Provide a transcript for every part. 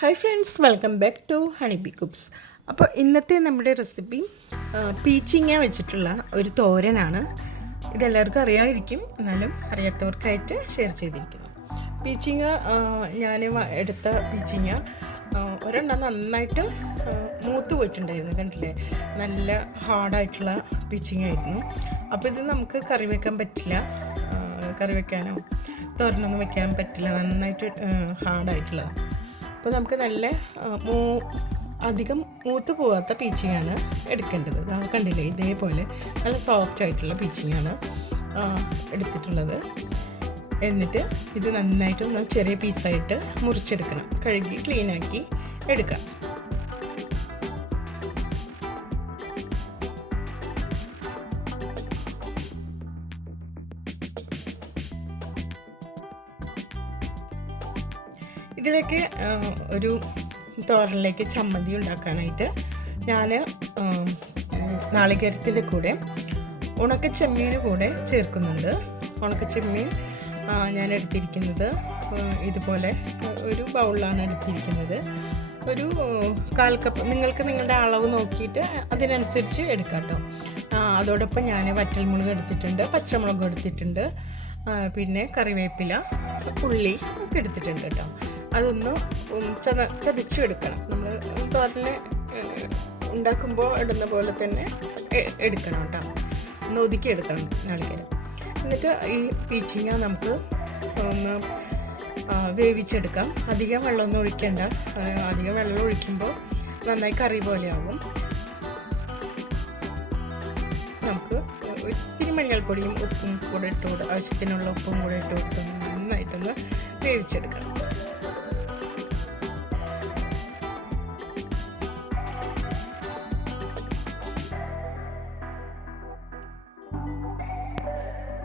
Hi friends, welcome back to Honey Bee Cooks. അപ്പോൾ ഇന്നത്തെ നമ്മുടെ റെസിപ്പി പീച്ചിങ്ങ വെച്ചിട്ടുള്ള ഒരു തോരനാണ്. ഇതെല്ലാവർക്കും അറിയാമായിരിക്കും, എന്നാലും അറിയാത്തവർക്കായിട്ട് ഷെയർ ചെയ്തിരിക്കുന്നു. പീച്ചിങ്ങ ഞാൻ എടുത്ത പീച്ചിങ്ങ ഒരെണ്ണം നന്നായിട്ട് മൂത്ത് പോയിട്ടുണ്ടായിരുന്നു, കണ്ടില്ലേ? നല്ല ഹാർഡായിട്ടുള്ള പീച്ചിങ്ങ ആയിരുന്നു. അപ്പോൾ ഇത് നമുക്ക് കറി വെക്കാൻ പറ്റില്ല, കറി വെക്കാനോ തോരനൊന്നും വെക്കാൻ പറ്റില്ല, നന്നായിട്ട് ഹാർഡായിട്ടുള്ളതാണ്. അപ്പോൾ നമുക്ക് നല്ല അധികം മൂത്ത് പോകാത്ത പീച്ചിങ്ങാണ് എടുക്കേണ്ടത്. കണ്ടില്ലേ, ഇതേപോലെ നല്ല സോഫ്റ്റ് ആയിട്ടുള്ള പീച്ചിങ്ങാണ് എടുത്തിട്ടുള്ളത്. എന്നിട്ട് ഇത് നന്നായിട്ട് ചെറിയ പീസായിട്ട് മുറിച്ചെടുക്കണം, കഴുകി ക്ലീനാക്കി എടുക്കാം. ഇതിലേക്ക് ഒരു തോരനിലേക്ക് ചമ്മന്തി ഉണ്ടാക്കാനായിട്ട് ഞാൻ നാളികേരത്തിൻ്റെ കൂടെ ഉണക്കച്ചെമ്മീൻ കൂടെ ചേർക്കുന്നുണ്ട്. ഉണക്കച്ചെമ്മീൻ ഞാൻ എടുത്തിരിക്കുന്നത് ഇതുപോലെ ഒരു ബൗളിലാണ് എടുത്തിരിക്കുന്നത്. ഒരു 1/4 കപ്പ്, നിങ്ങൾക്ക് നിങ്ങളുടെ അളവ് നോക്കിയിട്ട് അതിനനുസരിച്ച് എടുക്കാം കേട്ടോ. അതോടൊപ്പം ഞാൻ വറ്റൽമുളക് എടുത്തിട്ടുണ്ട്, പച്ചമുളക് എടുത്തിട്ടുണ്ട്, പിന്നെ കറിവേപ്പില, ഉള്ളി ഒക്കെ എടുത്തിട്ടുണ്ട് കേട്ടോ. അതൊന്ന് ചതച്ചു എടുക്കണം. നമ്മൾ തോരന് ഉണ്ടാക്കുമ്പോൾ ഇടുന്ന പോലെ തന്നെ എടുക്കണം കേട്ടോ. ഒന്ന് ഒതുക്കി എടുക്കണം നാളികേരം. എന്നിട്ട് ഈ പീച്ചിങ്ങ നമുക്ക് ഒന്ന് വേവിച്ചെടുക്കാം. അധികം വെള്ളമൊന്നും ഒഴിക്കേണ്ട. അധികം വെള്ളം ഒഴിക്കുമ്പോൾ നന്നായി കറി പോലെ ആകും. നമുക്ക് ഒത്തിരി മഞ്ഞൾപ്പൊടിയും ഉപ്പും കൂടെ ഇട്ടുകൊണ്ട്, ആവശ്യത്തിനുള്ള ഉപ്പും കൂടെ ഇട്ട് കൊടുത്ത് നന്നായിട്ടൊന്ന് വേവിച്ചെടുക്കണം.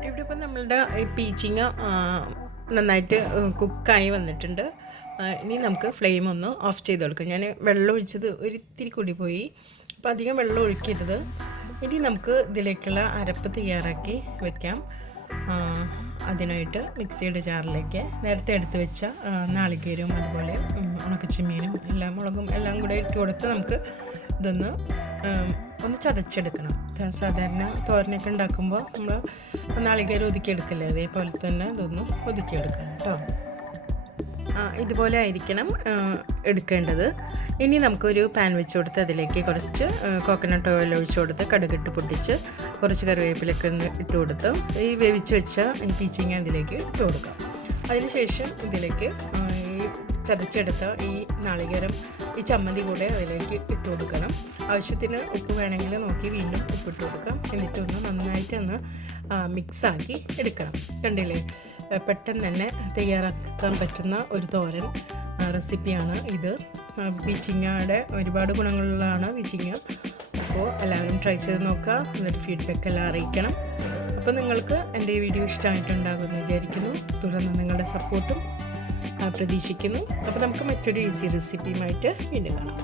ഇവിടെ ഇപ്പം നമ്മളുടെ പീച്ചിങ്ങ നന്നായിട്ട് കുക്കായി വന്നിട്ടുണ്ട്. ഇനി നമുക്ക് ഫ്ലെയിം ഒന്ന് ഓഫ് ചെയ്ത് കൊടുക്കാം. ഞാൻ വെള്ളം ഒഴിച്ചത് ഒരിത്തിരി കൂടി പോയി, അപ്പോൾ അധികം വെള്ളം ഒഴിക്കരുത്. ഇനി നമുക്ക് ഇതിലേക്കുള്ള അരപ്പ് തയ്യാറാക്കി വയ്ക്കാം. അതിനായിട്ട് മിക്സിയുടെ ജാറിലേക്ക് നേരത്തെ എടുത്ത് വെച്ച നാളികേരവും അതുപോലെ ഉണക്കച്ചെമ്മീനും മുളകും എല്ലാം കൂടെ ഇട്ട് കൊടുത്ത് നമുക്ക് ഇതൊന്ന് ഒന്ന് ചതച്ചെടുക്കണം. സാധാരണ തോരനൊക്കെ ഉണ്ടാക്കുമ്പോൾ നമ്മൾ നാളികേരം ഒതുക്കിയെടുക്കില്ലേ, അതേപോലെ തന്നെ ഇതൊന്ന് ഒതുക്കിയെടുക്കണം കേട്ടോ. ഇതുപോലെ ആയിരിക്കണം എടുക്കേണ്ടത്. ഇനി നമുക്കൊരു പാൻ വെച്ച് കൊടുത്ത് അതിലേക്ക് കുറച്ച് കോക്കനട്ട് ഓയിൽ ഒഴിച്ച് കൊടുത്ത് കടുകിട്ട് പൊട്ടിച്ച് കുറച്ച് കറിവേപ്പിലൊക്കെ ഇട്ട് കൊടുത്ത് ഈ വേവിച്ച് വെച്ച ഈ പീച്ചിങ്ങ അതിലേക്ക് ഇട്ട് കൊടുക്കാം. അതിനുശേഷം ഇതിലേക്ക് ഈ ചതച്ചെടുത്ത ഈ നാളികേരം, ഈ ചമ്മന്തി കൂടെ അതിലേക്ക് ഇട്ട് കൊടുക്കണം. ആവശ്യത്തിന് ഉപ്പ് വേണമെങ്കിൽ നോക്കി വീണ്ടും ഉപ്പിട്ട് കൊടുക്കാം. എന്നിട്ടൊന്ന് നന്നായിട്ടൊന്ന് മിക്സാക്കി എടുക്കണം. കണ്ടില്ലേ, പെട്ടെന്ന് തന്നെ തയ്യാറാക്കാൻ പറ്റുന്ന ഒരു തോരൻ റെസിപ്പിയാണ് ഇത്. പീച്ചിങ്ങയുടെ ഒരുപാട് ഗുണങ്ങളുള്ളതാണ് പീച്ചിങ്ങ. അപ്പോൾ എല്ലാവരും ട്രൈ ചെയ്ത് നോക്കുക, എന്നിട്ട് ഫീഡ്ബാക്ക് എല്ലാം അറിയിക്കണം. അപ്പോൾ നിങ്ങൾക്ക് എൻ്റെ ഈ വീഡിയോ ഇഷ്ടമായിട്ടുണ്ടാകുമെന്ന് വിചാരിക്കുന്നു. തുടർന്ന് നിങ്ങളുടെ സപ്പോർട്ടും പ്രതീക്ഷിക്കുന്നു. അപ്പോൾ നമുക്ക് മറ്റൊരു ഈസി റെസിപ്പിയുമായിട്ട് വീണ്ടും കാണാം.